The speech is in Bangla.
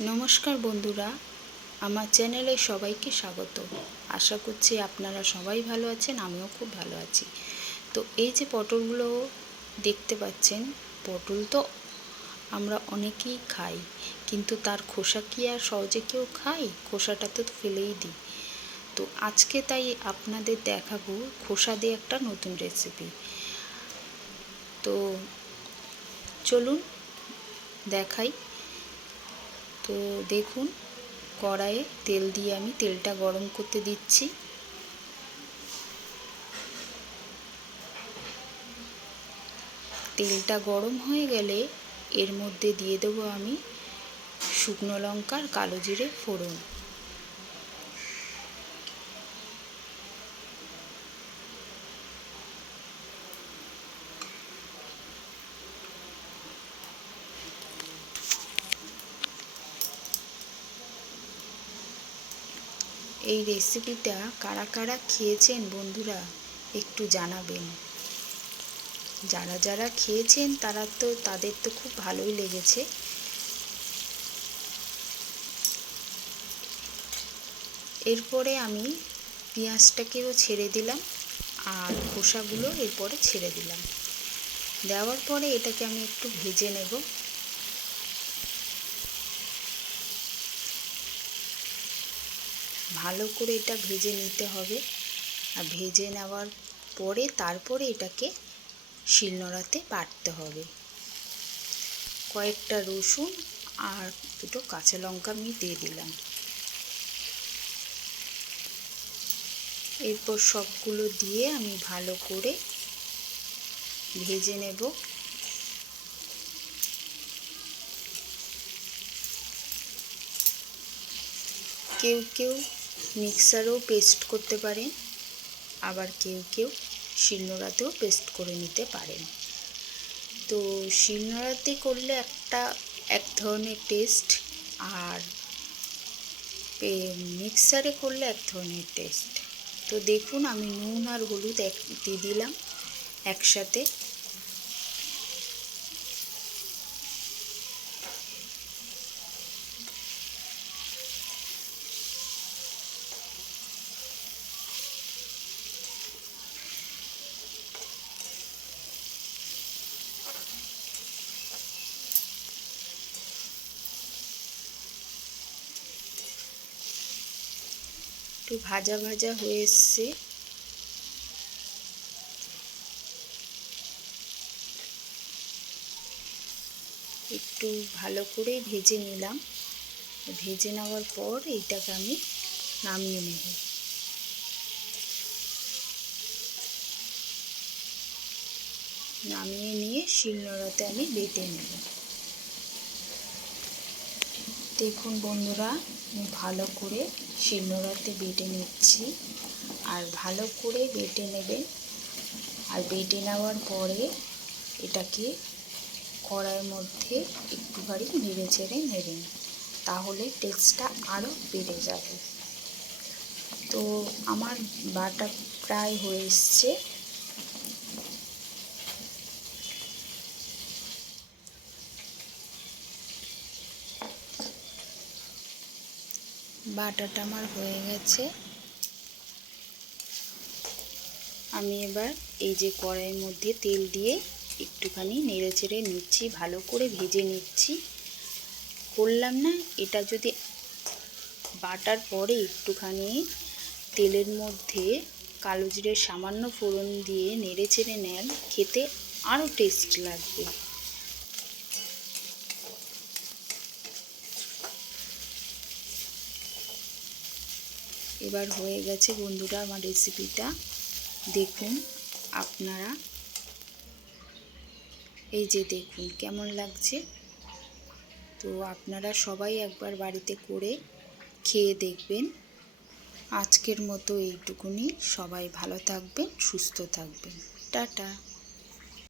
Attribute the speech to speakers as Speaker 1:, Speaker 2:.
Speaker 1: নমস্কার বন্ধুরা, আমার চ্যানেলে সবাইকে স্বাগত। আশা করছি আপনারা সবাই ভালো আছেন, আমিও খুব ভালো আছি। তো এই যে পটলগুলো দেখতে পাচ্ছেন, পটল তো আমরা অনেকেই খাই, কিন্তু তার খোসা কি আর সহজে কেউ খাই খোসাটা তো ফেলেই দিই। তো আজকে তাই আপনাদের দেখাবো খোসা দিয়ে একটা নতুন রেসিপি তো চলুন, দেখাই। তো দেখুন, কড়াইয়ে তেল দিয়ে আমি তেলটা গরম করতে দিচ্ছি। তেলটা গরম হয়ে গেলে এর মধ্যে দিয়ে দেবো আমি শুকনো লঙ্কার কালো জিরে ফোড়ন। এই রেসিপিটা কারা কারা খেয়েছেন বন্ধুরা একটু জানাবেন। যারা যারা খেয়েছেন তারা তো, তাদের তো খুব ভালোই লেগেছে। এরপরে আমি পেঁয়াজটাকেও ছেড়ে দিলাম আর খোসাগুলো এরপরে ছেড়ে দিলাম। দেওয়ার পরে এটাকে আমি একটু ভেজে নেব। ভালো করে এটা ভেজে নিতে হবে। আর ভেজে নেওয়ার পরে তারপরে এটাকে শিলনোড়াতে বাটতে হবে। কয়েকটা রসুন আর দুটো কাঁচা লঙ্কা আমি দিয়ে দিলাম। এরপর সবগুলো দিয়ে আমি ভালো করে ভেজে নেব। কেউ কেউ মিক্সারেও পেস্ট করতে পারেন। আবার কেউ কেউ শিলনোড়াতেও পেস্ট করে নিতে পারেন। তো শিলনোড়াতে করলে একটা, এক ধরনের টেস্ট আর মিক্সারে করলে এক ধরনের টেস্ট। তো দেখুন আমি নুন আর হলুদ এক, দিয়ে দিলাম। একসাথে একটু ভাজা ভাজা হয়ে এসছে। একটু ভালো করে ভেজে নিলাম। ভেজে নেওয়ার পর এইটাকে আমি নামিয়ে নেব। নামিয়ে নিয়ে শিলনোড়াতে আমি বেটে নেব। দেখুন বন্ধুরা ভালো করে শিলনোড়াতে বেটে নিচ্ছি। আর ভালো করে বেটে নেবেন। আর বেটে নেওয়ার পরে এটাকে কড়াইয়ের মধ্যে একটুখানি নেড়ে চেড়ে নেবেন। তাহলে টেস্টটা আরও বেড়ে যাবে। তো আমার বাটা প্রায় হয়ে এসছে। বাটাটা আমার হয়ে গেছে। আমি এবার এই যে কড়াইয়ের মধ্যে তেল দিয়ে একটুখানি নেড়ে চেড়ে নিচ্ছি, ভালো করে ভেজে নিচ্ছি। করলাম না, এটা যদি বাটার পরে একটুখানি তেলের মধ্যে কালো জিরের সামান্য ফোড়ন দিয়ে নেড়ে চেড়ে নেন, খেতে আরও টেস্ট লাগবে। এবার হয়ে গেছে বন্ধুরা আমার রেসিপিটা। দেখুন আপনারা। এই যে দেখুন কেমন লাগছে। তো আপনারা সবাই একবার বাড়িতে করে খেয়ে দেখবেন। আজকের মতো এইটুকুনি। সবাই ভালো থাকবেন, সুস্থ থাকবেন। টাটা।